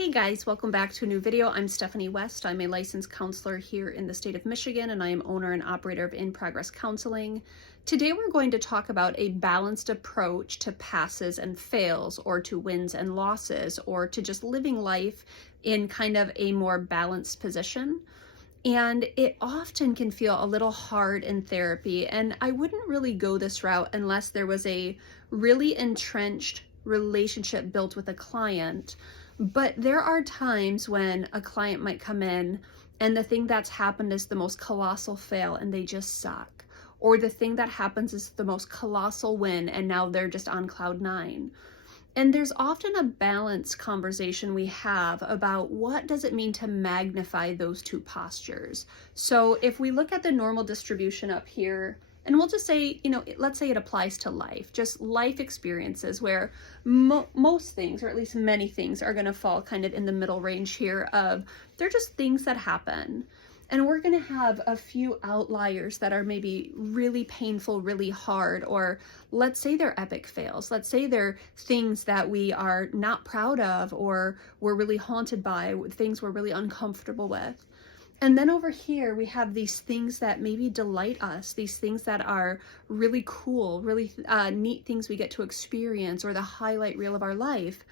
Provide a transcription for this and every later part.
Hey guys, welcome back to a new video. I'm Stephanie West. I'm a licensed counselor here in the state of Michigan, and I am owner and operator of In Progress Counseling. Today we're going to talk about a balanced approach to passes and fails, or to wins and losses, or to just living life in kind of a more balanced position. And it often can feel a little hard in therapy, and I wouldn't really go this route unless there was a really entrenched relationship built with a client. But there are times when a client might come in and the thing that's happened is the most colossal fail and they just suck. Or the thing that happens is the most colossal win and now they're just on cloud nine. And there's often a balanced conversation we have about what does it mean to magnify those two postures. So if we look at the normal distribution up here, and we'll just say, let's say it applies to life, just life experiences where most things, or at least many things, are going to fall kind of in the middle range here of they're just things that happen. And we're going to have a few outliers that are maybe really painful, really hard, or let's say they're epic fails. Let's say they're things that we are not proud of, or we're really haunted by, things we're really uncomfortable with. And then over here, we have these things that maybe delight us, these things that are really cool, really neat things we get to experience, or the highlight reel of our life.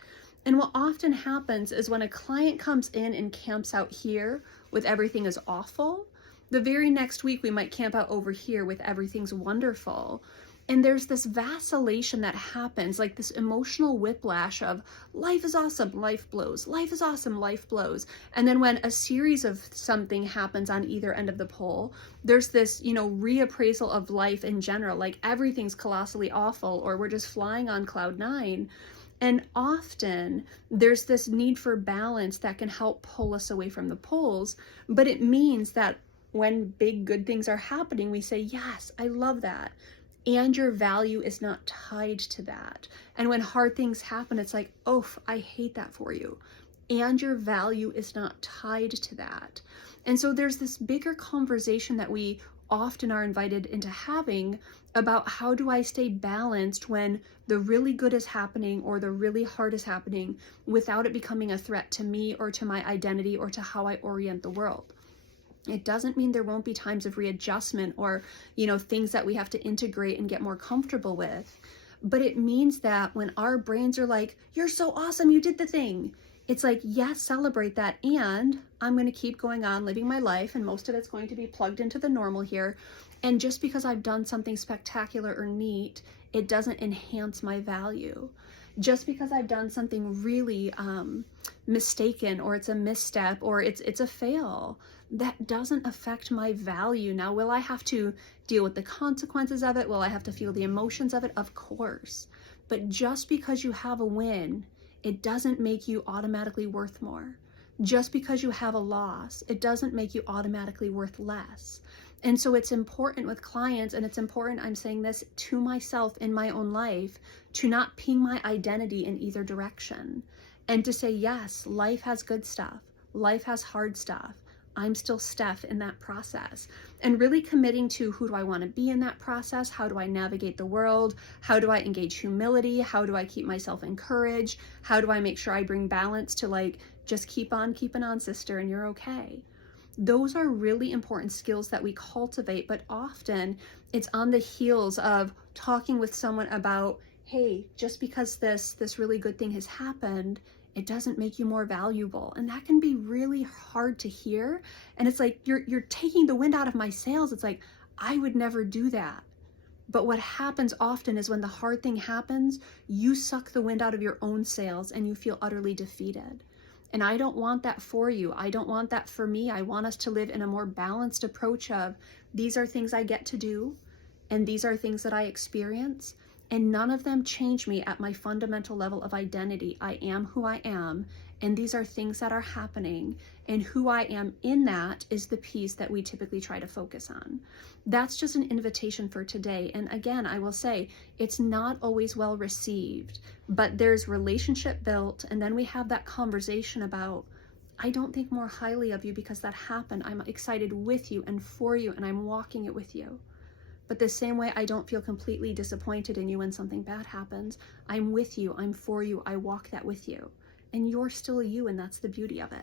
And what often happens is when a client comes in and camps out here with everything is awful, the very next week we might camp out over here with everything's wonderful. And there's this vacillation that happens, like this emotional whiplash of life is awesome, life blows, life is awesome, life blows. And then when a series of something happens on either end of the pole, there's this, reappraisal of life in general, like everything's colossally awful, or we're just flying on cloud nine. And often there's this need for balance that can help pull us away from the poles, but it means that when big good things are happening, we say, yes, I love that. And your value is not tied to that. And when hard things happen, it's like, oh, I hate that for you. And your value is not tied to that. And so there's this bigger conversation that we often are invited into having about how do I stay balanced when the really good is happening or the really hard is happening without it becoming a threat to me or to my identity or to how I orient the world. It doesn't mean there won't be times of readjustment or, things that we have to integrate and get more comfortable with. But it means that when our brains are like, you're so awesome, you did the thing. It's like, yes, celebrate that. And I'm going to keep going on living my life. And most of it's going to be plugged into the normal here. And just because I've done something spectacular or neat, it doesn't enhance my value. Just because I've done something really mistaken, or it's a misstep, or it's a fail, that doesn't affect my value. Now, will I have to deal with the consequences of it? Will I have to feel the emotions of it? Of course. But just because you have a win, it doesn't make you automatically worth more. Just because you have a loss, it doesn't make you automatically worth less. And so it's important with clients, and it's important, I'm saying this to myself in my own life, to not ping my identity in either direction. And to say, yes, life has good stuff. Life has hard stuff. I'm still Steph in that process. And really committing to who do I want to be in that process? How do I navigate the world? How do I engage humility? How do I keep myself encouraged? How do I make sure I bring balance to just keep on keeping on, sister, and you're okay? Those are really important skills that we cultivate, but often it's on the heels of talking with someone about, hey, just because this really good thing has happened, it doesn't make you more valuable. And that can be really hard to hear. And it's like, you're taking the wind out of my sails. It's like, I would never do that. But what happens often is when the hard thing happens, you suck the wind out of your own sails and you feel utterly defeated. And I don't want that for you. I don't want that for me. I want us to live in a more balanced approach of, these are things I get to do, and these are things that I experience, and none of them change me at my fundamental level of identity. I am who I am, and these are things that are happening, and who I am in that is the piece that we typically try to focus on. That's just an invitation for today. And again, I will say, it's not always well received, but there's relationship built, and then we have that conversation about, I don't think more highly of you because that happened. I'm excited with you and for you, and I'm walking it with you. But the same way I don't feel completely disappointed in you when something bad happens, I'm with you, I'm for you, I walk that with you. and you're still you, and that's the beauty of it.